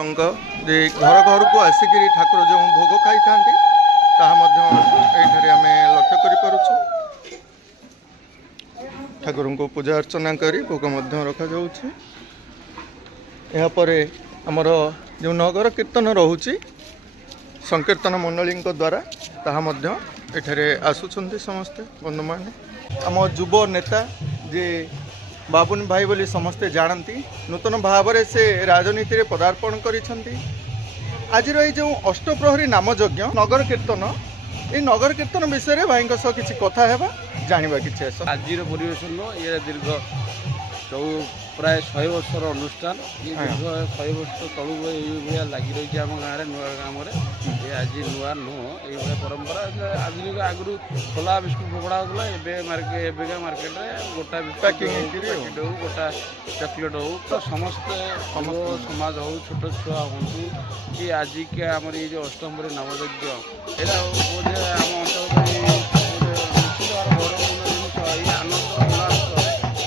ଯେ ଘର ଘରକୁ ଆସିକିରି ଠାକୁର ଯେଉଁ ଭୋଗ ଖାଇଥାନ୍ତି ତାହା ମଧ୍ୟ ଏଇଠାରେ ଆମେ ଲକ୍ଷ୍ୟ କରିପାରୁଛୁ। ଠାକୁରଙ୍କୁ ପୂଜା ଅର୍ଚ୍ଚନା କରି ଭୋଗ ମଧ୍ୟ ରଖାଯାଉଛି। ଏହାପରେ ଆମର ଯେଉଁ ନଗର କୀର୍ତ୍ତନ ରହୁଛି ସଂକୀର୍ତ୍ତନ ମଣ୍ଡଳୀଙ୍କ ଦ୍ୱାରା ତାହା ମଧ୍ୟ ଏଠାରେ ଆସୁଛନ୍ତି ସମସ୍ତେ ବନ୍ଧୁମାନେ। ଆମ ଯୁବ ନେତା ଯେ ବାବୁନି ଭାଇ ବୋଲି ସମସ୍ତେ ଜାଣନ୍ତି, ନୂତନ ଭାବରେ ସେ ରାଜନୀତିରେ ପଦାର୍ପଣ କରିଛନ୍ତି। ଆଜିର ଏଇ ଯେଉଁ ଅଷ୍ଟପ୍ରହରୀ ନାମଯଜ୍ଞ ନଗର କୀର୍ତ୍ତନ, এই নগর কীর্তন বিষয়ে ভাইଙ୍କ সহ কিছু কথা হেবা জানিবা কিছু আস। আজির পরিবেশন ইয়ে দীর্ঘ প্রায় 100 বর্ষর অনুষ্ঠান। দীর্ঘ 100 বর্ষ তলু এইভাবে লাগি রয়েছে আমার গাঁরে নূয়া গ্রামে। আজ নূয়া নুহ এইভাবে পরম্পরা আধুনিক আগু খোলা বিস্কুট ফোপড়া হোলা এবেকা মার্কেটে গোটা প্যাকিং হো গোটা চকলেট হো তো সমস্তে সমাজ হো ছোট ছুয়া হুঁতু কি আজিকা আমার এই যে অষ্টমী নবযজ্ঞ এটা বোধে ଆମ ଅଞ୍ଚଳ ପାଇଁ ନିଶ୍ଚିତ ଭାବରେ ବଡ଼ ଜିନିଷ। ଏଇ ଆନନ୍ଦ ଉଲ୍ଲାସ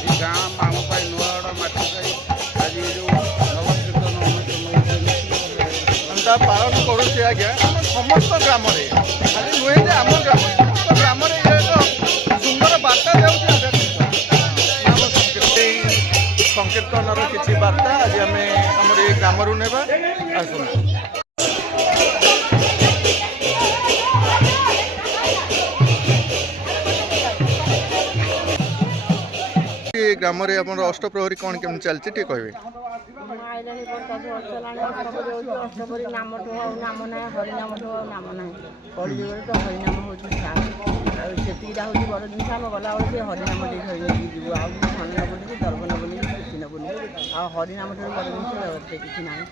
ଏଇ ଗାଁ ଆମ ପାଇଁ ନୂଆଗଡ଼ ମାଟି ପାଇଁ ଆଜି ଏ ଯେଉଁ ନଗର କୀର୍ତ୍ତନ ତା ପାଳନ କରୁଛି ଆଜ୍ଞା ଆମ ସମସ୍ତ ଗ୍ରାମରେ, ଖାଲି ନୁହେଁ ଯେ ଆମ ଗ୍ରାମ ସମସ୍ତ ଗ୍ରାମରେ ଏକ ସୁନ୍ଦର ବାର୍ତ୍ତା ଦେଉଛି। ଏଇ ସଂକୀର୍ତ୍ତନର କିଛି ବାର୍ତ୍ତା ଆଜି ଆମେ ଆମର ଏଇ ଗ୍ରାମରୁ ନେବା। ଆସନ୍ତୁ ଗ୍ରାମରେ ଆମର ଅଷ୍ଟପ୍ରହରୀ କ'ଣ କେମିତି ଚାଲିଛି ଟିକେ କହିବେ? ଅଷ୍ଟପ୍ରହରୀ ନାମଠୁ ଆଉ ନାମ ନାହିଁ, ହରିନାମଠୁ ଆଉ ନାମ ନାହିଁ। କଳିଯୁଗରେ ତ ହରିନାମ ହେଉଛି ଆଉ ସେତିକିଟା ହେଉଛି ବଡ଼ ଜିନିଷ। ଆମେ ଗଲାବେଳେ ସେ ହରିନାମ ଦେଇ ଧରିକି ଯିବୁ, ଆଉ ଧନ ନେବୁନି, ଦର୍ବ ନେବୁନି, କିଛି ନେବୁନି। ଆଉ ହରିନାମଠାରୁ ବଡ଼ ଜିନିଷ କିଛି ନାହିଁ।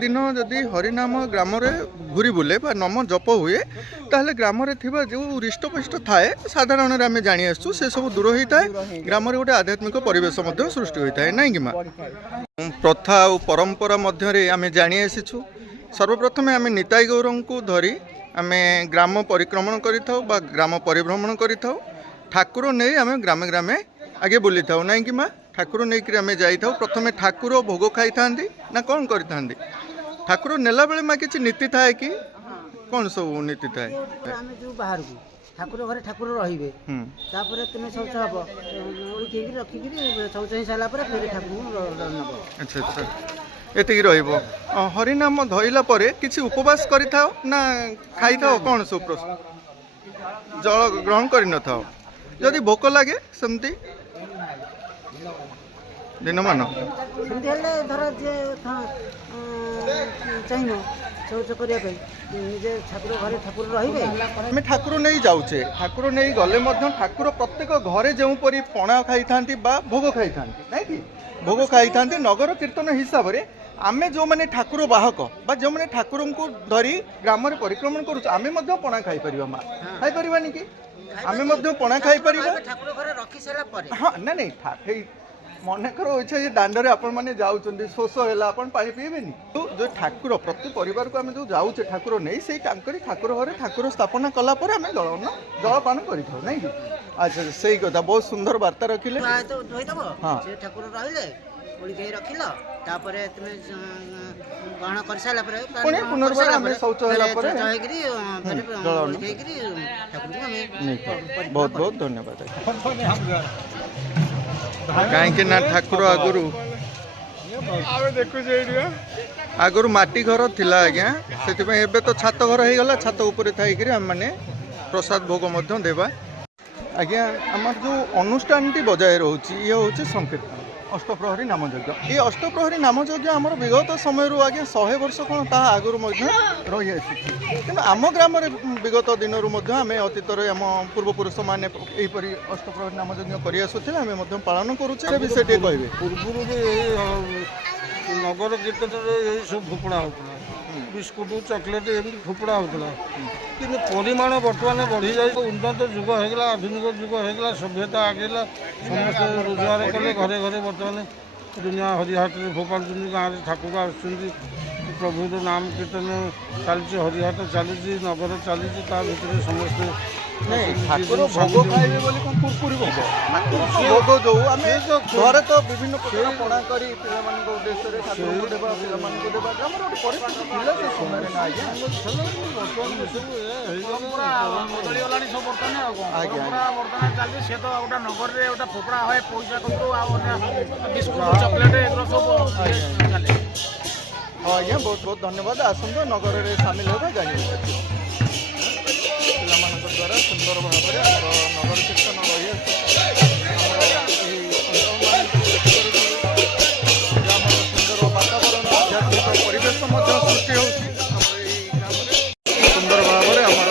ଦିନ ଯଦି ହରିନାମ ଗ୍ରାମରେ ଘୁରି ବୁଲେ ବା ନାମ ଜପ ହୁଏ ତାହେଲେ ଗ୍ରାମରେ ଥିବା ଯେଉଁ ହୃଷ୍ଟପୃଷ୍ଟ ଥାଏ ସାଧାରଣରେ ଆମେ ଜାଣି ଆସିଛୁ ସେସବୁ ଦୂର ହୋଇଥାଏ। ଗ୍ରାମରେ ଗୋଟେ ଆଧ୍ୟାତ୍ମିକ ପରିବେଶ ମଧ୍ୟ ସୃଷ୍ଟି ହୋଇଥାଏ, ନାଇଁ କି ମା? ପ୍ରଥା ଆଉ ପରମ୍ପରା ମଧ୍ୟରେ ଆମେ ଜାଣି ଆସିଛୁ। ସର୍ବପ୍ରଥମେ ଆମେ ନିତାଇ ଗୌରଙ୍କୁ ଧରି ଆମେ ଗ୍ରାମ ପରିକ୍ରମଣ କରିଥାଉ ବା ଗ୍ରାମ ପରିଭ୍ରମଣ କରିଥାଉ। ଠାକୁର ନେଇ ଆମେ ଗ୍ରାମେ ଗ୍ରାମେ ଆଗେ ବୁଲିଥାଉ, ନାଇଁ କି ମା? ଠାକୁର ନେଇକରି ଆମେ ଯାଇଥାଉ। ପ୍ରଥମେ ଠାକୁର ଭୋଗ ଖାଇଥାନ୍ତି ନା କ'ଣ କରିଥାନ୍ତି? ଠାକୁର ନେଲା ବେଳେ ମା କିଛି ନୀତି ଥାଏ କି? କ'ଣ ସବୁ ନୀତି ଥାଏ? ଆମେ ଯେଉଁ ବାହାରକୁ ଠାକୁର ଘରେ ଠାକୁର ରହିବେ, ତାପରେ ତୁମେ ଶୌଚ ହବ, ଓଳିକି ରଖିକିରି ଶୌଚ ହେଇସାରିଲା ପରେ ଫେରେ ଠାକୁରଙ୍କୁ ନେବ। ଆଚ୍ଛା ଆଚ୍ଛା, ଏତିକି ରହିବ। ହରିନାମ ଧଇଲା ପରେ କିଛି ଉପବାସ କରିଥାଅ ନା ଖାଇଥାଅ? କ'ଣ ସବୁ ଜଳ ଗ୍ରହଣ କରିନଥାଅ? ଯଦି ଭୋକ ଲାଗେ ସେମିତି ଦିନମାନ ସେମିତି ହେଲେ ଧର ଯିଏ ଚାହିଁବ ଶୌଚ କରିବା ପାଇଁ ନିଜେ ଠାକୁର ଘରେ ଠାକୁର ରହିବେ। ଆମେ ଠାକୁର ନେଇ ଯାଉଛେ, ଠାକୁର ନେଇ ଗଲେ ମଧ୍ୟ ଠାକୁର ପ୍ରତ୍ୟେକ ଘରେ ଯେଉଁପରି ପଣା ଖାଇଥାନ୍ତି ବା ଭୋଗ ଖାଇଥାନ୍ତି, ନାଇଁ କି? ଭୋଗ ଖାଇଥାନ୍ତି। ନଗର କୀର୍ତ୍ତନ ହିସାବରେ ଆମେ ଯେଉଁମାନେ ଠାକୁର ବାହକ ବା ଯେଉଁମାନେ ଠାକୁରଙ୍କୁ ଧରି ଗ୍ରାମରେ ପରିକ୍ରମଣ କରୁଛୁ ଆମେ ମଧ୍ୟ ପଣା ଖାଇପାରିବା। ମା ଖାଇପାରିବାନି କି? ଆମେ ମଧ୍ୟ ପଣା ଖାଇପାରିବା ଠାକୁର ଘରେ ରଖି ସାରିଲା ପରେ। ହଁ ନାଇଁ ମନେକର ଇଚ୍ଛା ଯେ ଦାଣ୍ଡରେ ଆପଣମାନେ ଯାଉଛନ୍ତି, ଶୋଷ ହେଲା, ଆପଣ ପାଣି ପିଇବେନି? ଯେଉଁ ଠାକୁର ପ୍ରତି ପରିବାରକୁ ଆମେ ଯେଉଁ ଯାଉଛେ ଠାକୁର ନେଇ, ସେଇ ତାଙ୍କରି ଠାକୁର ଘରେ ଠାକୁର ସ୍ଥାପନା କଲା ପରେ ଆମେ ଜଳପାନ କରିଥାଉ, ନାଇଁ କି? ଆଚ୍ଛା, ସେଇ କଥା ବହୁତ ସୁନ୍ଦର ବାର୍ତ୍ତା ରଖିଲେ। ଧୋଇଦବ, ସେ ଠାକୁର ରହିଲେ ଓଳିକି ରଖିଲ, ତାପରେ ତୁମେ ଗ୍ରହଣ କରିସାରିଲା ପରେ ପୁନର୍ବାର ଆମେ ଶୌଚ ହେଲା ପରେ ବହୁତ ବହୁତ ଧନ୍ୟବାଦ। କାହିଁକି ନା ଠାକୁର ଆଗରୁ ମାଟି ଘର ଥିଲା ଆଜ୍ଞା, ସେଥିପାଇଁ ଏବେ ତ ଛାତ ଘର ହେଇଗଲା। ଛାତ ଉପରେ ଥାଇକିରି ଆମମାନେ ପ୍ରସାଦ ଭୋଗ ମଧ୍ୟ ଦେବା। ଆଜ୍ଞା, ଆମର ଯେଉଁ ଅନୁଷ୍ଠାନଟି ବଜାୟ ରହୁଛି ଇଏ ହେଉଛି ସଂକୀର୍ତ୍ତନ ଅଷ୍ଟପ୍ରହରୀ ନାମଯଜ୍ଞ। এই ଅଷ୍ଟପ୍ରହରୀ ନାମଯଜ୍ଞ ଆମର ବିଗତ ସମୟରୁ ଆଜ୍ଞା 100 ବର୍ଷ କ'ଣ ତାହା ଆଗରୁ ମଧ୍ୟ ରହିଆସିଛି। କିନ୍ତୁ ଆମ ଗ୍ରାମରେ ବିଗତ ଦିନରୁ ମଧ୍ୟ ଆମେ ଅତୀତରେ ଆମ ପୂର୍ବପୁରୁଷମାନେ ଏହିପରି ଅଷ୍ଟପ୍ରହରୀ ନାମଯଜ୍ଞ କରିଆସୁଥିଲେ, ଆମେ ମଧ୍ୟ ପାଳନ କରୁଛେ। ସେ ବିଷୟ ଟିକେ କହିବେ। ପୂର୍ବରୁ ବି ନଗର କୀର୍ତ୍ତନରେ ଏଇସବୁ ଫୋପଡ଼ା ହେଉଥିଲା, ବିସ୍କୁଟ ଚକଲେଟ୍ ଏମିତି ଫୋପଡ଼ା ହେଉଥିଲା। କିନ୍ତୁ ପରିମାଣ ବର୍ତ୍ତମାନ ବଢ଼ିଯାଇଛି, ଉନ୍ନତ ଯୁଗ ହେଇଗଲା, ଆଧୁନିକ ଯୁଗ ହେଇଗଲା, ସଭ୍ୟତା ଆଗେଇଲା, ସମସ୍ତେ ରୋଜଗାର କଲେ। ଘରେ ଘରେ ବର୍ତ୍ତମାନ ଦୁନିଆ ହରିହାଟରେ ଫୋପାଡ଼ୁଛନ୍ତି, ଗାଁରେ ଠାକୁର ଆସୁଛନ୍ତି, ପ୍ରଭୁର ନାମ କୀର୍ତ୍ତନ ଚାଲିଛି, ହରିହାଟ ଚାଲିଛି, ନଗର ଚାଲିଛି। ତା ଭିତରେ ସମସ୍ତେ ନାଇଁ ଠାକୁର ଭୋଗ ଖାଇବେ ବୋଲି କ'ଣ କୁରକୁରି ଭୋଗ ଭୋଗ ଦଉ ଆମେ ଘରେ ତ ବିଭିନ୍ନ ପ୍ରକାର ପଣା କରି ପିଲାମାନଙ୍କ ଉଦ୍ଦେଶ୍ୟରେ ଠାକୁରଙ୍କୁ ଦେବା ପିଲାମାନଙ୍କୁ ଦେବା ଆମର ଗୋଟେ ପରିସ୍ଥିତି ଥିଲା ସେ ସମୟରେ ନା ଆଜ୍ଞା ବଦଳିଗଲାଣି ସବୁ ବର୍ତ୍ତମାନ ଆଉ କ'ଣ ଆଜ୍ଞା ବର୍ତ୍ତମାନ ଚାଲିଛି ସେ ତ ଗୋଟେ ନଗରରେ ଗୋଟେ ଫୋପଡ଼ା ହୁଏ ପଇସା କତରୁ ଆଉ ବିସ୍କୁଟ ଚକୋଲେଟ୍ ଏଗୁলো ସବୁ ଚାଲେ। ହଁ ଆଜ୍ଞା ବହୁତ ବହୁତ ଧନ୍ୟବାଦ ଆସନ୍ତୁ ନଗରରେ ସାମିଲ ହେବା ଜାଣିବା ପିଲାମାନଙ୍କ ଦ୍ୱାରା ସୁନ୍ଦର ଭାବରେ ଆମର ନଗର କୀର୍ତ୍ତନ ରହିଆସୁଛି ଆମର ଏହି ଗ୍ରାମର ସୁନ୍ଦର ବାତାବରଣ ଆଧ୍ୟାତ୍ମିକ ପରିବେଶ ମଧ୍ୟ ସୃଷ୍ଟି ହେଉଛି ଆମର ଏହି ଗ୍ରାମରେ ସୁନ୍ଦର ଭାବରେ ଆମର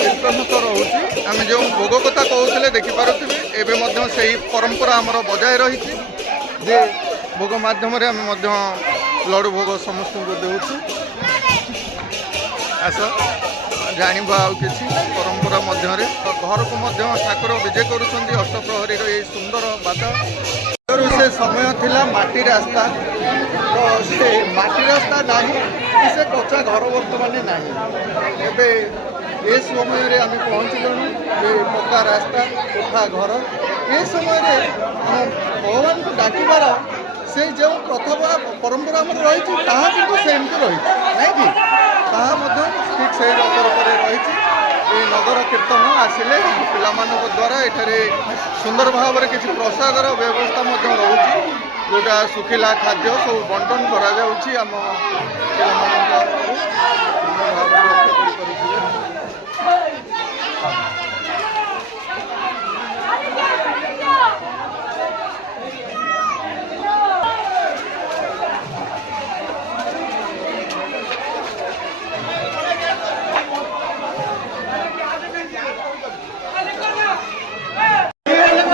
କୀର୍ତ୍ତନ ତ ରହୁଛି ଆମେ ଯେଉଁ ଭୋଗ କଥା କହୁଥିଲେ ଦେଖିପାରୁଥିବେ ଏବେ ମଧ୍ୟ ସେହି ପରମ୍ପରା ଆମର ବଜାୟ ରହିଛି ଯେ ଭୋଗ ମାଧ୍ୟମରେ ଆମେ ମଧ୍ୟ ଲଡ଼ୁ ଭୋଗ ସମସ୍ତଙ୍କୁ ଦେଉଛୁ ଆସ ଜାଣିବା ଆଉ କିଛି ପରମ୍ପରା ମଧ୍ୟରେ ଘରକୁ ମଧ୍ୟ ଠାକୁର ବିଜେ କରୁଛନ୍ତି ଅଷ୍ଟପ୍ରହରୀର ଏହି ସୁନ୍ଦର ବାଦ ସେ ସମୟ ଥିଲା ମାଟି ରାସ୍ତା ତ ସେ ମାଟି ରାସ୍ତା ନାହିଁ କି ସେ କଚା ଘର ବର୍ତ୍ତମାନ ନାହିଁ ଏବେ ଏ ସମୟରେ ଆମେ ପହଞ୍ଚିଲୁଣୁ ଏ ପକ୍କା ରାସ୍ତା କୋଠା ଘର ଏ ସମୟରେ ଆମ ଭଗବାନଙ୍କୁ ଡାକିବାର ସେ ଯେଉଁ ପ୍ରଥା ପରମ୍ପରା ଆମର ରହିଛି ତାହା କିନ୍ତୁ ସେମିତି ରହିଛି ନାଇଁ କି ତାହା ମଧ୍ୟ ଠିକ୍ ସେହି ରକମରେ ରହିଛି এই ନଗର କୀର୍ତ୍ତନ ଆସିଲେ ପିଲାମାନଙ୍କ ଦ୍ୱାରା ଏଠାରେ ସୁନ୍ଦର ଭାବରେ କିଛି ପ୍ରସାଦର ବ୍ୟବସ୍ଥା ମଧ୍ୟ ରହୁଛି ଯେଉଁଟା ଶୁଖିଲା ଖାଦ୍ୟ ସବୁ ବଣ୍ଟନ କରାଯାଉଛି ଆମ ପିଲାମାନଙ୍କ ସୁନ୍ଦର ଭାବରେ ଲକ୍ଷ୍ୟ କରିପାରୁଥିବେ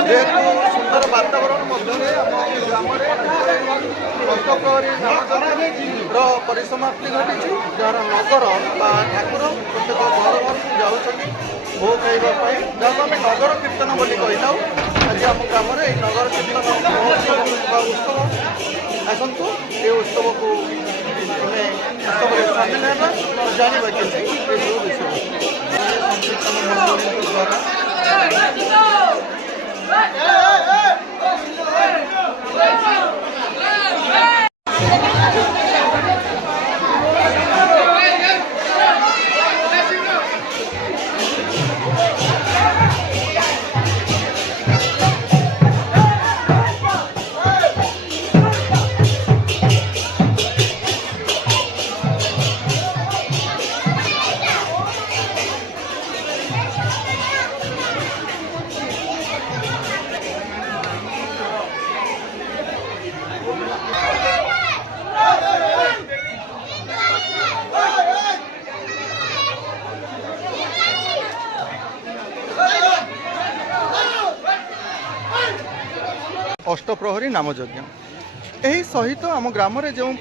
যেহেতু সুন্দর বাতাবরণ মধ্যে আমার গ্রামে অষ্টপ্রহরী নামযজ্ঞর পরিসমাপ্তি ঘটিছি যার নগর বা ঠাকুর প্রত্যেক ঘর ঘরକୁ যাচ্ছেন ভোগ খাইবা যাকে আমি নগর কীর্তন বলে কইথাও আজ আম গ্রামে এই নগর কীর্তন মহোৎসব বা উৎসব আসন্তু এই উৎসবকু ଆମେ ଉତ୍ସବରେ ସାମିଲ ହେବା ଜାଣିବା କିଛି ଏସବୁ ବିଷୟ ସଂକୀର୍ତ୍ତନ ମଣ୍ଡଳୀଙ୍କ ଦ୍ୱାରା ଅଷ୍ଟପ୍ରହରୀ ନାମଯଜ୍ଞ ଏହି ସହିତ ଆମ ଗ୍ରାମରେ ଯେଉଁ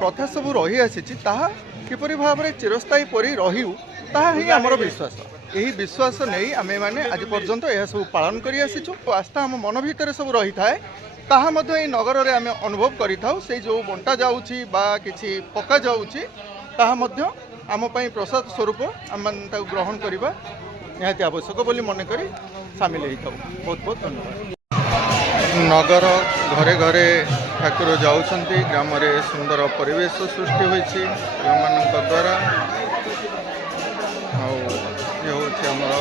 ପ୍ରଥା ସବୁ ରହି ଆସିଛି ତାହା କିପରି ଭାବରେ ଚିରସ୍ଥାୟୀ ପରି ରହିବୁ ତାହା ହିଁ ଆମର ବିଶ୍ୱାସ ଏହି ବିଶ୍ୱାସ ନେଇ ଆମେମାନେ ଆଜି ପର୍ଯ୍ୟନ୍ତ ଏହା ସବୁ ପାଳନ କରି ଆସିଛୁ ଆସ୍ଥା ଆମ ମନ ଭିତରେ ସବୁ ରହିଥାଏ ତାହା ମଧ୍ୟ ଏହି ନଗରରେ ଆମେ ଅନୁଭବ କରିଥାଉ ସେଇ ଯେଉଁ ବଣ୍ଟା ଯାଉଛି ବା କିଛି ପକାଯାଉଛି ତାହା ମଧ୍ୟ ଆମ ପାଇଁ ପ୍ରସାଦ ସ୍ୱରୂପ ଆମମାନେ ତାକୁ ଗ୍ରହଣ କରିବା ନିହାତି ଆବଶ୍ୟକ ବୋଲି ମନେକରି ସାମିଲ ହେଇଥାଉ ବହୁତ ବହୁତ ଧନ୍ୟବାଦ ନଗର ଘରେ ଘରେ ଠାକୁର ଯାଉଛନ୍ତି ଗ୍ରାମରେ ସୁନ୍ଦର ପରିବେଶ ସୃଷ୍ଟି ହୋଇଛି ପିଲାମାନଙ୍କ ଦ୍ୱାରା ଆଉ ଇଏ ହେଉଛି ଆମର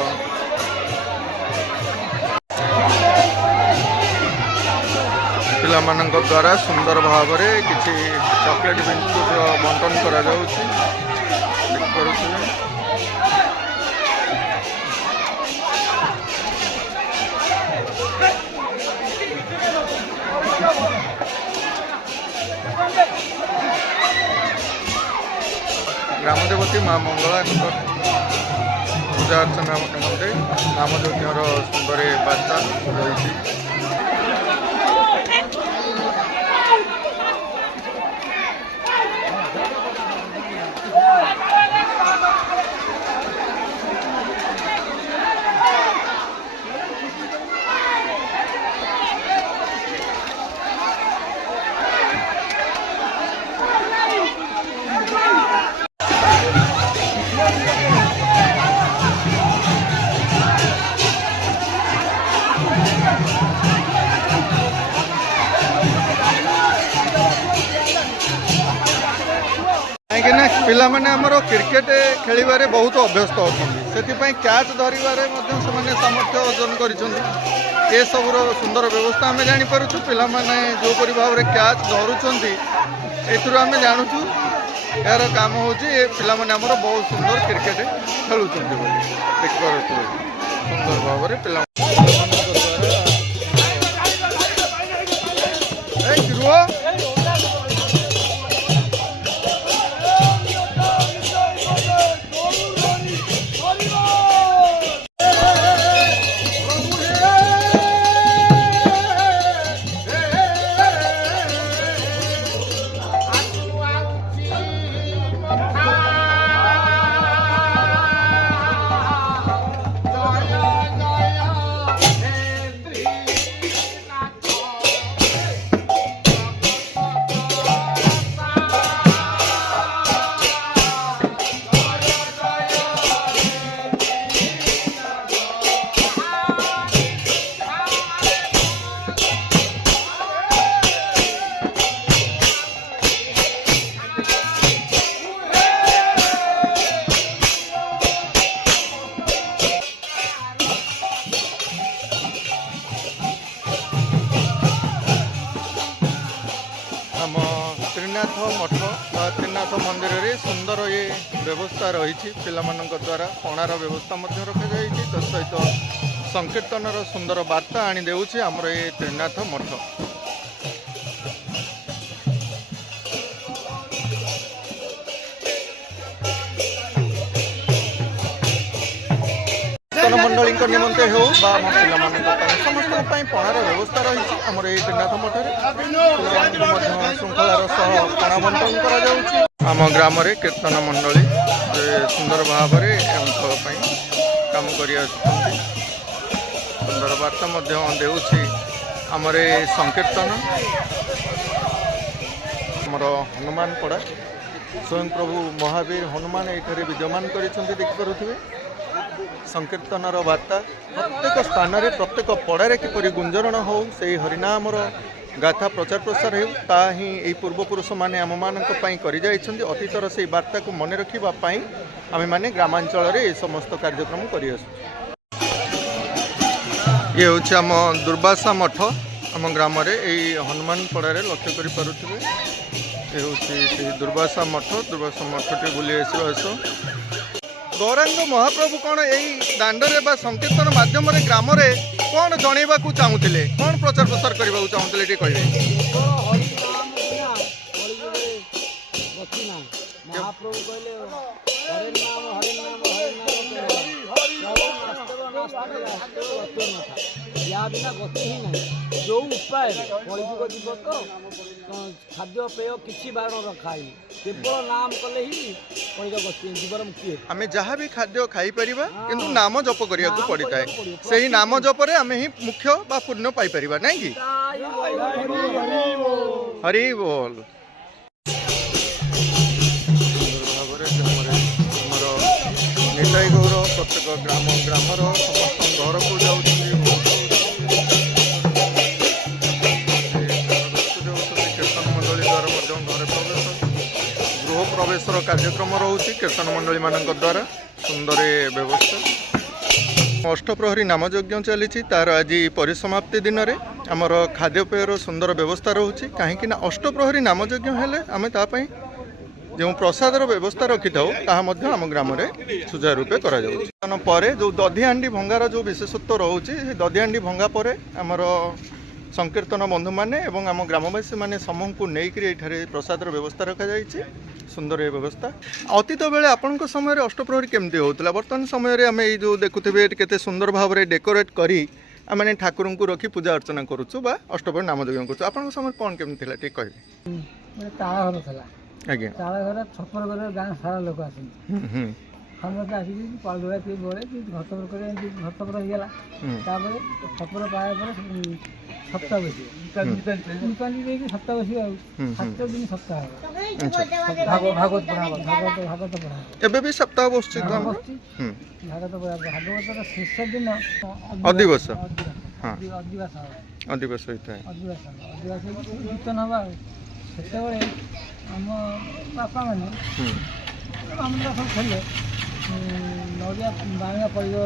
ପିଲାମାନଙ୍କ ଦ୍ୱାରା ସୁନ୍ଦର ଭାବରେ କିଛି ଚକୋଲେଟ୍ ବିସ୍କୁଟ୍ର ବଣ୍ଟନ କରାଯାଉଛି ଦେଖିପାରୁଥିବେ ଗ୍ରାମଦେବତୀ ମା ମଙ୍ଗଳାଙ୍କ ପୂଜା ଅର୍ଚ୍ଚନା ନିମନ୍ତେ ନାମଯଜ୍ଞର ସୁନ୍ଦର ବାର୍ତ୍ତା ରହିଛି ନା ପିଲାମାନେ ଆମର କ୍ରିକେଟ ଖେଳିବାରେ ବହୁତ ଅଭ୍ୟସ୍ତ ଅଛନ୍ତି, ସେଥିପାଇଁ କ୍ୟାଚ୍ ଧରିବାରେ ମଧ୍ୟ ସେମାନେ ସାମର୍ଥ୍ୟ ଅର୍ଜନ କରିଛନ୍ତି। ଏସବୁର ସୁନ୍ଦର ବ୍ୟବସ୍ଥା ଆମେ ଜାଣିପାରୁଛୁ। ପିଲାମାନେ ଯେଉଁପରି ଭାବରେ କ୍ୟାଚ୍ ଧରୁଛନ୍ତି ଏଥିରୁ ଆମେ ଜାଣୁଛୁ ଏହାର କାମ ହେଉଛି ଏ ପିଲାମାନେ ଆମର ବହୁତ ସୁନ୍ଦର କ୍ରିକେଟ ଖେଳୁଛନ୍ତି ବୋଲି ଦେଖିପାରୁଛୁ। ସୁନ୍ଦର ଭାବରେ ପିଲାମାନଙ୍କ ଆମ ତ୍ରିନାଥ ମଠ ବା ତ୍ରିନାଥ ମନ୍ଦିରରେ ସୁନ୍ଦର ଏ ବ୍ୟବସ୍ଥା ରହିଛି। ପିଲାମାନଙ୍କ ଦ୍ୱାରା ପଣାର ବ୍ୟବସ୍ଥା ମଧ୍ୟ ରଖାଯାଇଛି। ତା ସହିତ ସଂକୀର୍ତ୍ତନର ସୁନ୍ଦର ବାର୍ତ୍ତା ଆଣି ଦେଉଛି ଆମର ଏ ତ୍ରିନାଥ ମଠ। କୀର୍ତ୍ତନ ମଣ୍ଡଳୀଙ୍କ ନିମନ୍ତେ ହେଉ ବା ଆମ ପିଲାମାନଙ୍କ ପାଇଁ ସମସ୍ତଙ୍କ ପାଇଁ ପଣାର ବ୍ୟବସ୍ଥା ରହିଛି ଆମର ଏଇ ତ୍ରିନାଥ ମଠରେ। ପିଲାମାନଙ୍କୁ ମଧ୍ୟ ଶୃଙ୍ଖଳାର ସହ ପଣା ବଣ୍ଟନ କରାଯାଉଛି। ଆମ ଗ୍ରାମରେ କୀର୍ତ୍ତନ ମଣ୍ଡଳୀ ସୁନ୍ଦର ଭାବରେ ଏ ଅଞ୍ଚଳ ପାଇଁ କାମ କରି ଆସୁଛନ୍ତି। ସୁନ୍ଦର ବାର୍ତ୍ତା ମଧ୍ୟ ଦେଉଛି ଆମର ଏ ସଂକୀର୍ତ୍ତନ। ଆମର ହନୁମାନ ପଡ଼ା ସ୍ୱୟଂ ପ୍ରଭୁ ମହାବୀର ହନୁମାନ ଏଠାରେ ବିଦ୍ୟମାନ କରିଛନ୍ତି ଦେଖିପାରୁଥିବେ। ସଂକୀର୍ତ୍ତନର ବାର୍ତ୍ତା ପ୍ରତ୍ୟେକ ସ୍ଥାନରେ ପ୍ରତ୍ୟେକ ପଡ଼ାରେ କିପରି ଗୁଞ୍ଜରଣ ହେଉ, ସେହି ହରିନାମର ଗାଥା ପ୍ରଚାର ପ୍ରସାର ହେଉ, ତାହା ହିଁ ଏହି ପୂର୍ବପୁରୁଷମାନେ ଆମମାନଙ୍କ ପାଇଁ କରିଯାଇଛନ୍ତି। ଅତୀତର ସେହି ବାର୍ତ୍ତାକୁ ମନେ ରଖିବା ପାଇଁ ଆମେମାନେ ଗ୍ରାମାଞ୍ଚଳରେ ଏ ସମସ୍ତ କାର୍ଯ୍ୟକ୍ରମ କରିଆସୁଛୁ। ଇଏ ହେଉଛି ଆମ ଦୁର୍ବାସା ମଠ ଆମ ଗ୍ରାମରେ ଏଇ ହନୁମାନ ପଡ଼ାରେ ଲକ୍ଷ୍ୟ କରିପାରୁଥିବେ। ଏ ହେଉଛି ସେହି ଦୁର୍ବାସା ମଠ। ଦୁର୍ବାସା ମଠଟି ବୁଲି ଆସିବା ଆସ। ଗୌରାଙ୍ଗ ମହାପ୍ରଭୁ କ'ଣ ଏଇ ଦାଣ୍ଡରେ ବା ସଂକୀର୍ତ୍ତନ ମାଧ୍ୟମରେ ଗ୍ରାମରେ କ'ଣ ଜଣେଇବାକୁ ଚାହୁଁଥିଲେ, କ'ଣ ପ୍ରଚାର ପ୍ରସାର କରିବାକୁ ଚାହୁଁଥିଲେ ଟିକେ କହିବେ? ମହାପ୍ରଭୁ କହିଲେ ହରେ ନାମ ହରେ ନାମ ହରେ ନାମ ୟା ବିନା ଗତି ହିଁ ନାହିଁ। ଯେଉଁ ଉପାୟରେ କଳିଯୁଗ ଯିବ ତ ଖାଦ୍ୟ ପେୟ କିଛି ବାରଣ ରଖାଇନି, କେବଳ ନାମ କଲେ ହିଁ କଳିଯୁଗ ଗତି ଜୀବନ ମୁକ୍ତି। ଆମେ ଯାହା ବି ଖାଦ୍ୟ ଖାଇପାରିବା କିନ୍ତୁ ନାମ ଜପ କରିବାକୁ ପଡ଼ିଥାଏ। ସେହି ନାମ ଜପରେ ଆମେ ହିଁ ମୁଖ୍ୟ ବା ପୂର୍ଣ୍ଣ ପାଇପାରିବା, ନାଇଁ କି? ହରି ବୋଲ। ଆମର ନିତାଇ ଗୌର ପ୍ରତ୍ୟେକ ଗ୍ରାମର ସମସ୍ତ ଘରକୁ ଯାଉଛନ୍ତି। କୀର୍ତ୍ତନ ମଣ୍ଡଳୀ ଦ୍ୱାରା ମଧ୍ୟ ଘରେ ଗୃହ ପ୍ରବେଶର କାର୍ଯ୍ୟକ୍ରମ ରହୁଛି କୀର୍ତ୍ତନ ମଣ୍ଡଳୀମାନଙ୍କ ଦ୍ୱାରା। ସୁନ୍ଦର ବ୍ୟବସ୍ଥା। ଅଷ୍ଟପ୍ରହରୀ ନାମଯଜ୍ଞ ଚାଲିଛି, ତାର ଆଜି ପରିସମାପ୍ତି ଦିନରେ ଆମର ଖାଦ୍ୟପେୟର ସୁନ୍ଦର ବ୍ୟବସ୍ଥା ରହୁଛି। କାହିଁକି ନା ଅଷ୍ଟପ୍ରହରୀ ନାମଯଜ୍ଞ ହେଲେ ଆମେ ତା ପାଇଁ ଯେଉଁ ପ୍ରସାଦର ବ୍ୟବସ୍ଥା ରଖିଥାଉ ତାହା ମଧ୍ୟ ଆମ ଗ୍ରାମରେ ସୁଚାରୁ ରୂପେ କରାଯାଉଛି। ପରେ ଯେଉଁ ଦଧିହାଣ୍ଡି ଭଙ୍ଗାର ଯେଉଁ ବିଶେଷତ୍ୱ ରହୁଛି, ସେ ଦଧିହାଣ୍ଡି ଭଙ୍ଗା ପରେ ଆମର ସଂକୀର୍ତ୍ତନ ବନ୍ଧୁମାନେ ଏବଂ ଆମ ଗ୍ରାମବାସୀମାନେ ସମସ୍ତଙ୍କୁ ନେଇକରି ଏଠାରେ ପ୍ରସାଦର ବ୍ୟବସ୍ଥା ରଖାଯାଇଛି। ସୁନ୍ଦର ଏ ବ୍ୟବସ୍ଥା। ଅତୀତ ବେଳେ ଆପଣଙ୍କ ସମୟରେ ଅଷ୍ଟପ୍ରହରୀ କେମିତି ହେଉଥିଲା? ବର୍ତ୍ତମାନ ସମୟରେ ଆମେ ଏଇ ଯେଉଁ ଦେଖୁଥିବେ କେତେ ସୁନ୍ଦର ଭାବରେ ଡେକୋରେଟ୍ କରି ଆମେ ଠାକୁରଙ୍କୁ ରଖି ପୂଜା ଅର୍ଚ୍ଚନା କରୁଛୁ ବା ଅଷ୍ଟପ୍ରହରୀ ନାମଯଜ୍ଞ କରୁଛୁ। ଆପଣଙ୍କ ସମୟରେ କ'ଣ କେମିତି ଥିଲା ଟିକେ କହିବେ? ତାଳ ଘର ଥିଲା। ଆଜ୍ଞା। ତାଳ ଘର ଛପର ଘର ଗାଁ ସାରା ଲୋକ ଆସନ୍ତି। ସମସ୍ତେ ଆସିକି ପାଳୁଆ କିଏ ବଳେ କି ଘଟପର କରି ଏମିତି ଘଟପର ହେଇଗଲା। ତାପରେ ଛପର ପାଇବା ପରେ ସପ୍ତାହ ବସିବ, ଦେଇକି ସପ୍ତାହ ବସିବ। ଆଉ 7 ଦିନ ସପ୍ତାହ ହେବ। ଭାଗବତ ପଢ଼ା ହେବ। ଭାଗବତ ପଢ଼ା ହେବ। ଏବେ ବି ସପ୍ତାହ ବସୁଛି ତ ବସୁଛି। ଭାଗବତ ପଢ଼ା ହେବ। ଭାଗବତର ଶେଷ ଦିନ ଅଧିବାସ ଅଧିବାସ ହେବ। ଅଧିବାସ ହେଇଥାଏ। ଅଧିବାସ ହେଇକି କୀର୍ତ୍ତନ ହେବ। ଆଉ ସେତେବେଳେ ଆମ ବାପାମାନେ ଆମର ସବୁ ଥିଲେ ନଡ଼ିଆ ବାଙ୍ଗା ପଡ଼ିବ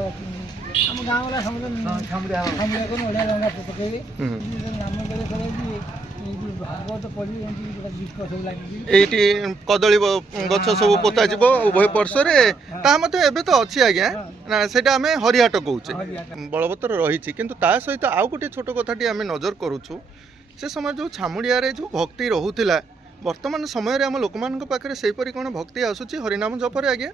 ଆମ ଗାଁ ଗୁଡ଼ା ସମସ୍ତେ ସାମୁଡ଼ିଆକୁ ନଡ଼ିଆ ବାଙ୍ଗା ପକେଇବେ ନାମ ଦେଲେ କହିବେ କି ଏଇ ଯେଉଁ ଭାଗବତ ପଢ଼ିବି ଏମିତି ଦୀପ ସବୁ ଲାଗିଛି ଏଇଠି କଦଳୀ ଗଛ ସବୁ ପୋତା ଯିବ ଉଭୟ ପାର୍ଶ୍ୱରେ ତାହା ମଧ୍ୟ ଏବେ ତ ଅଛି ଆଜ୍ଞା ନା ସେଇଟା ଆମେ ହରିହାଟ କହୁଛେ ବଳବତ୍ତର ରହିଛି କିନ୍ତୁ ତା ସହିତ ଆଉ ଗୋଟେ ଛୋଟ କଥାଟି ଆମେ ନଜର କରୁଛୁ ସେ ସମୟ ଯେଉଁ ଛାମୁଡ଼ିଆରେ ଯେଉଁ ଭକ୍ତି ରହୁଥିଲା ବର୍ତ୍ତମାନ ସମୟରେ ଆମ ଲୋକମାନଙ୍କ ପାଖରେ ସେହିପରି କ'ଣ ଭକ୍ତି ଆସୁଛି ହରିନାମ ଜପରେ ଆଜ୍ଞା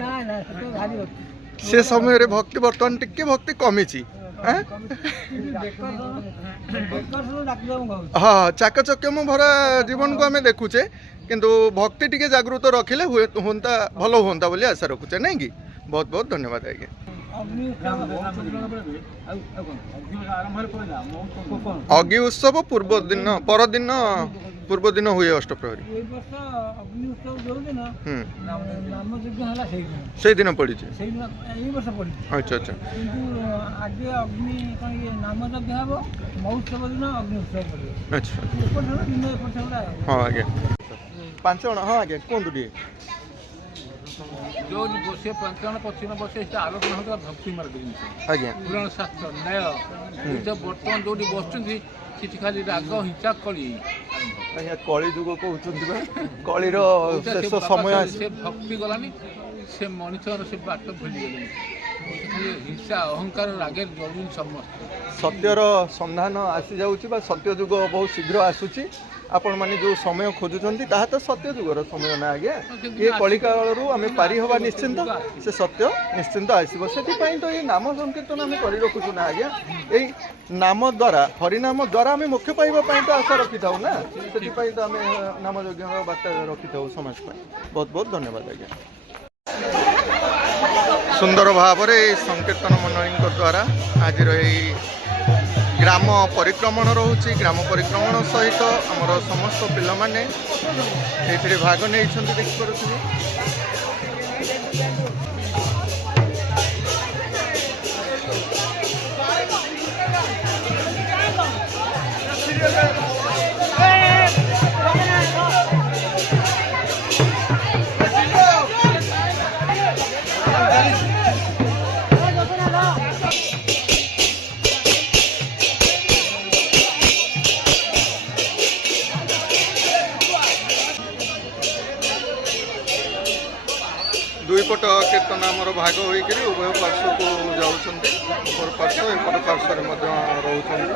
ନା ନା ସେଟା ଭାରି ଅଛି ସେ ସମୟରେ ଭକ୍ତି ବର୍ତ୍ତମାନ ଟିକେ ଭକ୍ତି କମିଛି ବେକର ସବୁ ଡାକିଦେବୁ କହୁଛି ହଁ ଚାକଚକ୍ୟମ ଭରା ଜୀବନକୁ ଆମେ ଦେଖୁଛେ କିନ୍ତୁ ଭକ୍ତି ଟିକେ ଜାଗୃତ ରଖିଲେ ହୁଅନ୍ତା ଭଲ ହୁଅନ୍ତା ବୋଲି ଆଶା ରଖୁଛେ ନାଇଁ କି ବହୁତ ବହୁତ ଧନ୍ୟବାଦ ଆଜ୍ଞା ଅଗି ଉତ୍ସବ ପୂର୍ବଦିନ ହୁଏ ଅଷ୍ଟପ୍ରହରୀ ଏଇ ବର୍ଷ ଅଗ୍ନି ଉତ୍ସବ ଯୋଉଦିନ ନାମ ଯଜ୍ଞ ହେଲା ସେଇଦିନ ପଡ଼ିଛି ସେଇଦିନ ଏଇ ବର୍ଷ ପଡ଼ିଛି ଆଚ୍ଛା ଆଚ୍ଛା କିନ୍ତୁ ଆଗେ ଅଗ୍ନି କ'ଣ ଇଏ ନାମ ଯଜ୍ଞ ହେବ ମହୋତ୍ସବ ଦିନ ଅଗ୍ନି ଉତ୍ସବ ପଡ଼ିବ ଆଚ୍ଛା ଏପଟ ସେପଟ ଦିନ ଏପଟ ସେପଟ ହଁ ଆଜ୍ଞା 5 ଜଣ ହଁ ଆଜ୍ଞା କୁହନ୍ତୁ ଟିକେ जो बसे पंचायन पश्चिम बसे आलोचना होता भक्ति मार्ग जिन आज्ञा पुराण शास्त्र न्याय बर्तमान जो बसुँच ସେଠି ଖାଲି ରାଗ ହିଂସା କଳି ଆଜ୍ଞା କଳି ଯୁଗ କହୁଛନ୍ତି ବା କଳିର ଶେଷ ସମୟ ସେ ଭକ୍ତି ଗଲାନି ସେ ମଣିଷର ସେ ବାଟ ଭୁଲିଗଲେଣି ଖାଲି ହିଂସା ଅହଙ୍କାର ରାଗରେ ଜଳୁନି ସମସ୍ତେ ସତ୍ୟର ସନ୍ଧାନ ଆସିଯାଉଛି ବା ସତ୍ୟ ଯୁଗ ବହୁତ ଶୀଘ୍ର ଆସୁଛି ଆପଣମାନେ ଯେଉଁ ସମୟ ଖୋଜୁଛନ୍ତି ତାହା ତ ସତ୍ୟ ଯୁଗର ସମୟ ନା ଆଜ୍ଞା ଏ କଳିକାଳରୁ ଆମେ ପାରି ହେବା ନିଶ୍ଚିନ୍ତ ସେ ସତ୍ୟ ନିଶ୍ଚିନ୍ତ ଆସିବ ସେଥିପାଇଁ ତ ଏଇ ନାମ ସଂକୀର୍ତ୍ତନ ଆମେ କରି ରଖୁଛୁ ନା ଆଜ୍ଞା ଏଇ ନାମ ଦ୍ୱାରା ହରିନାମ ଦ୍ୱାରା ଆମେ ମୋକ୍ଷ ପାଇବା ପାଇଁ ତ ଆଶା ରଖିଥାଉ ନା ସେଥିପାଇଁ ତ ଆମେ ନାମ ଯଜ୍ଞର ବାର୍ତ୍ତା ରଖିଥାଉ ସମାଜ ପାଇଁ ବହୁତ ବହୁତ ଧନ୍ୟବାଦ ଆଜ୍ଞା ସୁନ୍ଦର ଭାବରେ ଏଇ ସଂକୀର୍ତ୍ତନ ମଣ୍ଡଳୀଙ୍କ ଦ୍ୱାରା ଆଜିର ଏଇ ଗ୍ରାମ ପରିକ୍ରମଣ ରହୁଛି ଗ୍ରାମ ପରିକ୍ରମଣ ସହିତ ଆମର ସମସ୍ତ ପିଲାମାନେ ଏଥିରେ ଭାଗ ନେଇଛନ୍ତି ଦେଖିପାରୁଥିବେ ଦୁଇପଟ କୀର୍ତ୍ତନ ଆମର ଭାଗ ହୋଇକରି ଉଭୟ ପାର୍ଶ୍ୱକୁ ଯାଉଛନ୍ତି ଉପର ପାର୍ଶ୍ୱ ଏପଟ ପାର୍ଶ୍ୱରେ ମଧ୍ୟ ରହୁଛନ୍ତି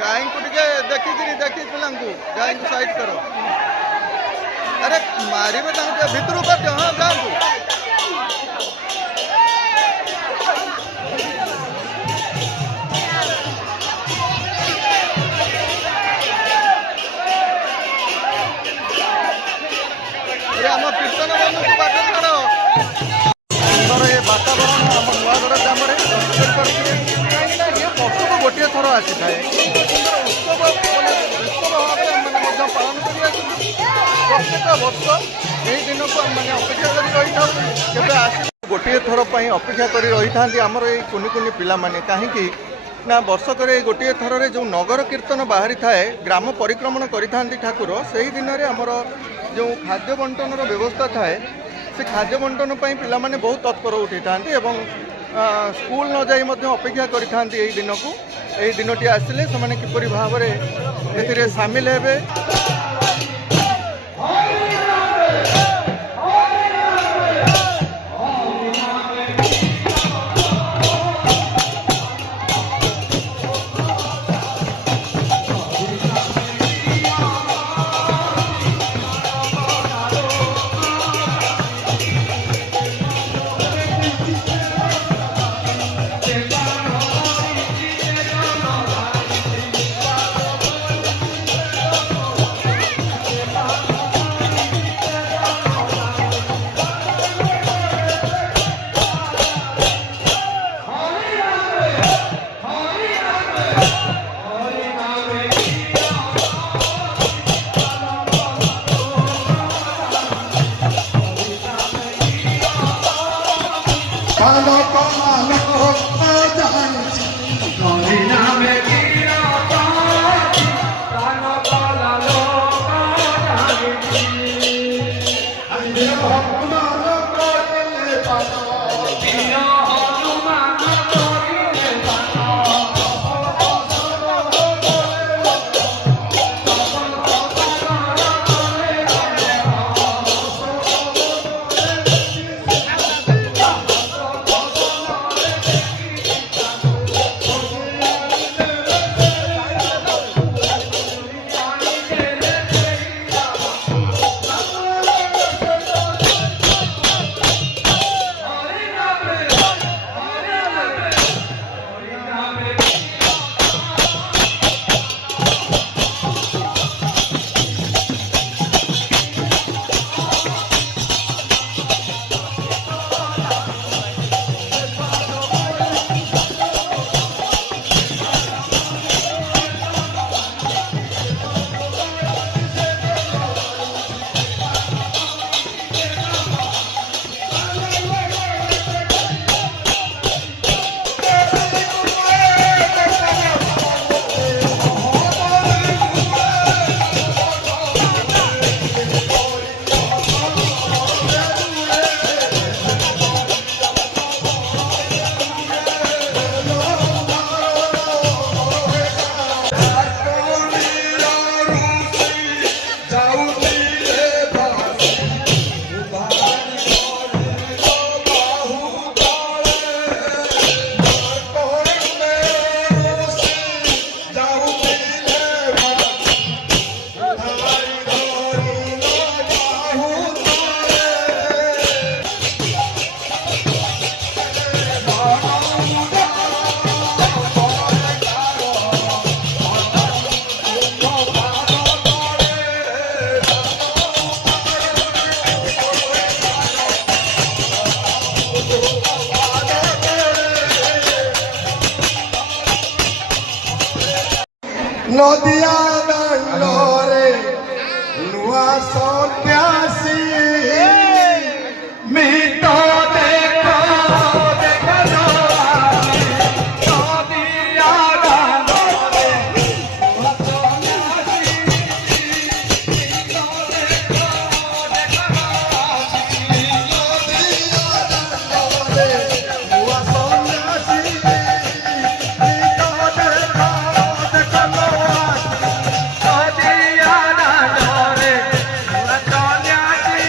ଗାଈଙ୍କୁ ଟିକେ ଦେଖି ପିଲାଙ୍କୁ ଗାଈଙ୍କୁ ସାଇଡ୍ କର ଆରେ ମାରିବେ ତାଙ୍କୁ ଟିକେ ଭିତରକୁ କାଟ ହଁ ଯାଆନ୍ତୁ ଆମ କୀର୍ତ୍ତନ ବନ୍ଧୁକୁ ବାଟ ଛାଡ଼ ସୁନ୍ଦର ଏ ବାତାବରଣ ଆମ ନୂଆଗଡ଼ ଗ୍ରାମରେ କରିପାରିବେ କାହିଁକିନା ଇଏ ବର୍ଷକୁ ଗୋଟିଏ ଥର ଆସିଥାଏ ସୁନ୍ଦର ଉତ୍ସବ ଭାବରେ ଆମମାନେ ମଧ୍ୟ ପାଳନ କରି ଆସୁଛୁ ପ୍ରତ୍ୟେକ ବର୍ଷ ଏହି ଦିନକୁ ଆମମାନେ ଅପେକ୍ଷା କରି ରହିଥାଉ କେବେ ଆସିବୁ ଗୋଟିଏ ଥର ପାଇଁ ଅପେକ୍ଷା କରି ରହିଥାନ୍ତି ଆମର ଏଇ କୁନି କୁନି ପିଲାମାନେ କାହିଁକି ନା ବର୍ଷକରେ ଏଇ ଗୋଟିଏ ଥରରେ ଯେଉଁ ନଗର କୀର୍ତ୍ତନ ବାହାରିଥାଏ ଗ୍ରାମ ପରିକ୍ରମଣ କରିଥାନ୍ତି ଠାକୁର ସେହି ଦିନରେ ଆମର ଯେଉଁ ଖାଦ୍ୟ ବଣ୍ଟନର ବ୍ୟବସ୍ଥା ଥାଏ ସେ ଖାଦ୍ୟ ବଣ୍ଟନ ପାଇଁ ପିଲାମାନେ ବହୁତ ତତ୍ପର ଉଠିଥାନ୍ତି ଏବଂ ସ୍କୁଲ ନ ଯାଇ ମଧ୍ୟ ଅପେକ୍ଷା କରିଥାନ୍ତି ଏହି ଦିନକୁ ଏହି ଦିନଟି ଆସିଲେ ସେମାନେ କିପରି ଭାବରେ ଏଥିରେ ସାମିଲ ହେବେ নদিয়া দাণ্ডরে নূয়া সন্ন্যাসী মিত দেখ দেখ নদিয়া দাণ্ডরে নূয়া সন্ন্যাসী মিত দেখ দেখ নদিয়া দাণ্ডরে নূয়া সন্ন্যাসী মিত দেখ দেখ নদিয়া দাণ্ডরে নূয়া সন্ন্যাসী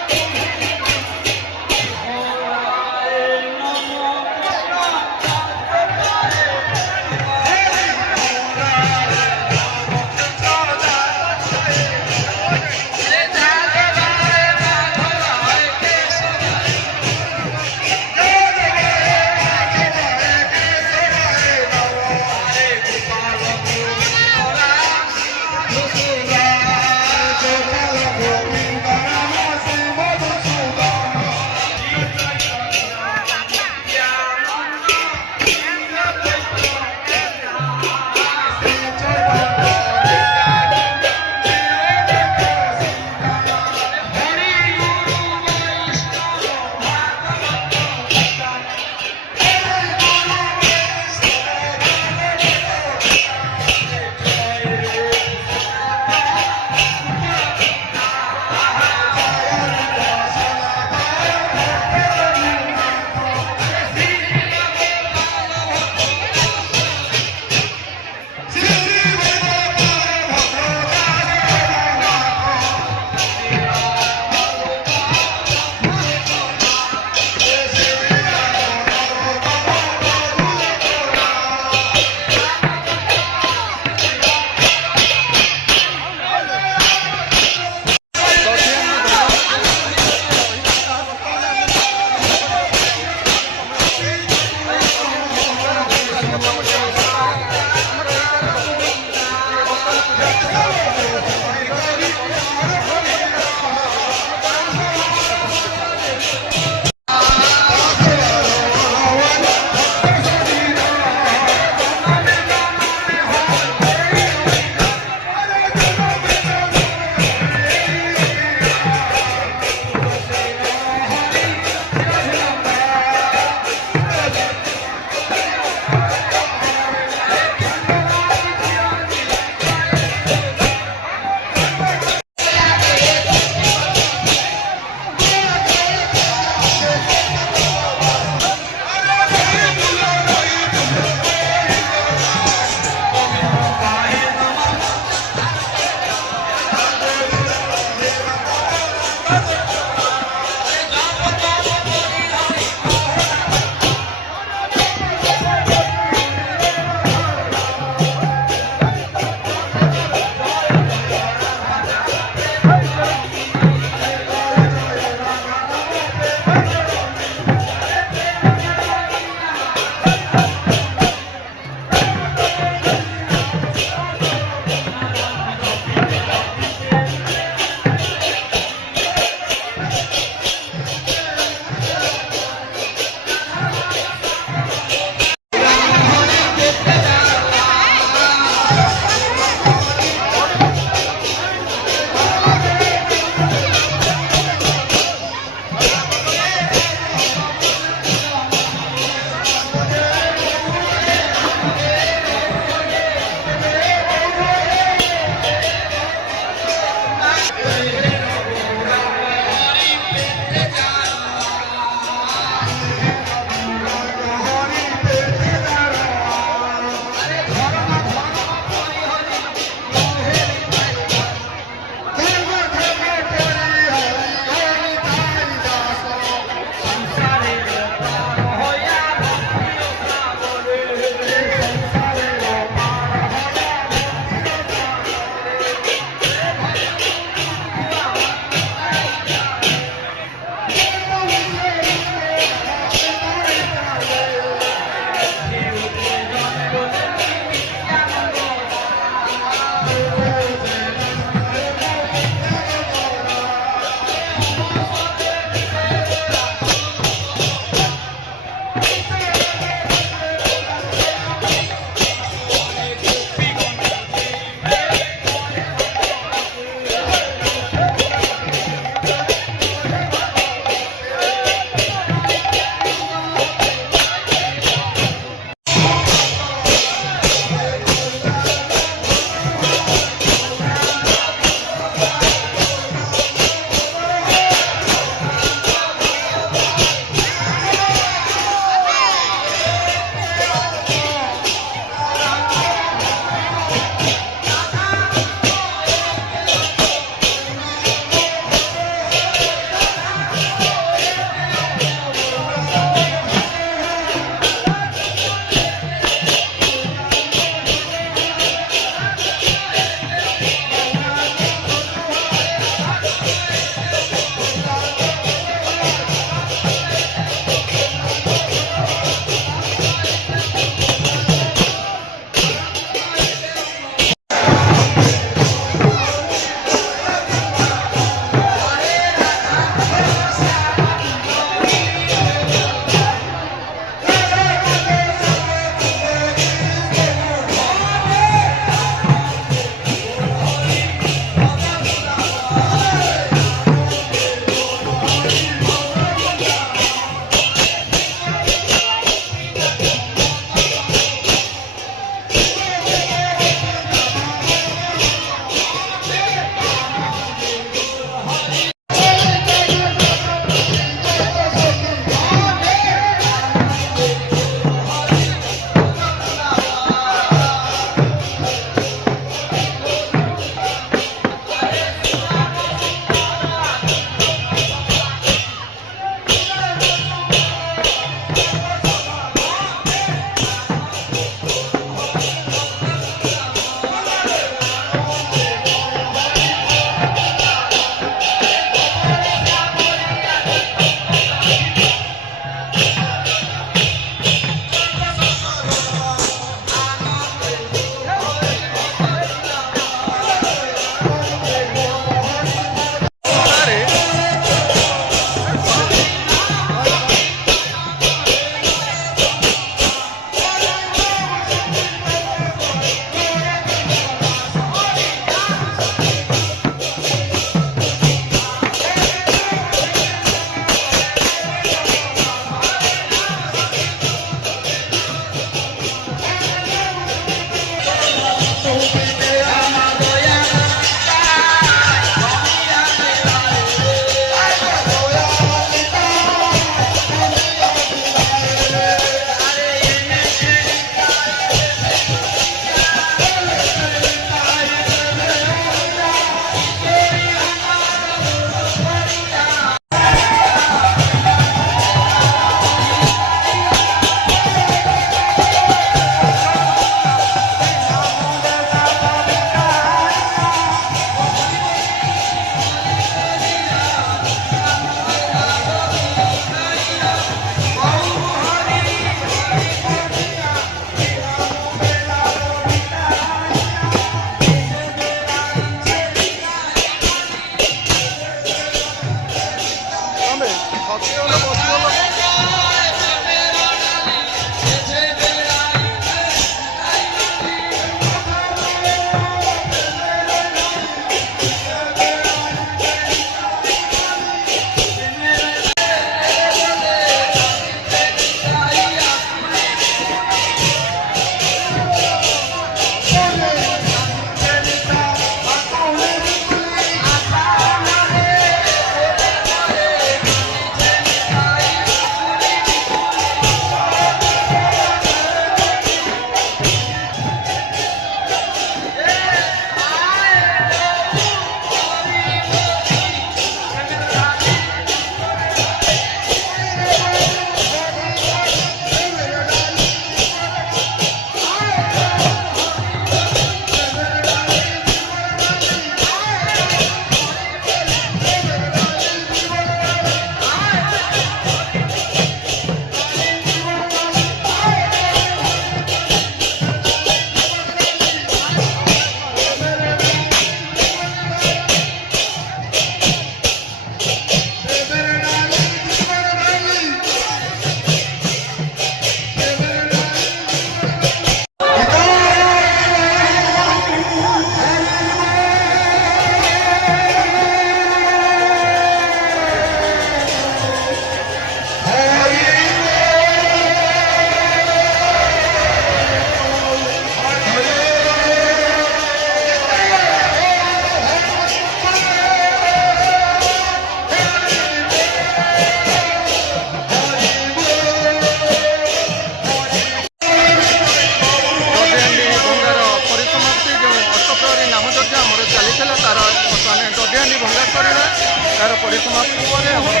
ତାର ପରିସମାପ୍ତି ପରେ ଆମର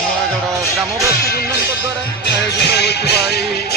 ନୂଆଗଡ଼ ଗ୍ରାମବାସୀ ବୃନ୍ଦଙ୍କ ଦ୍ୱାରା ଆୟୋଜିତ ହୋଇଥିବା ଏହି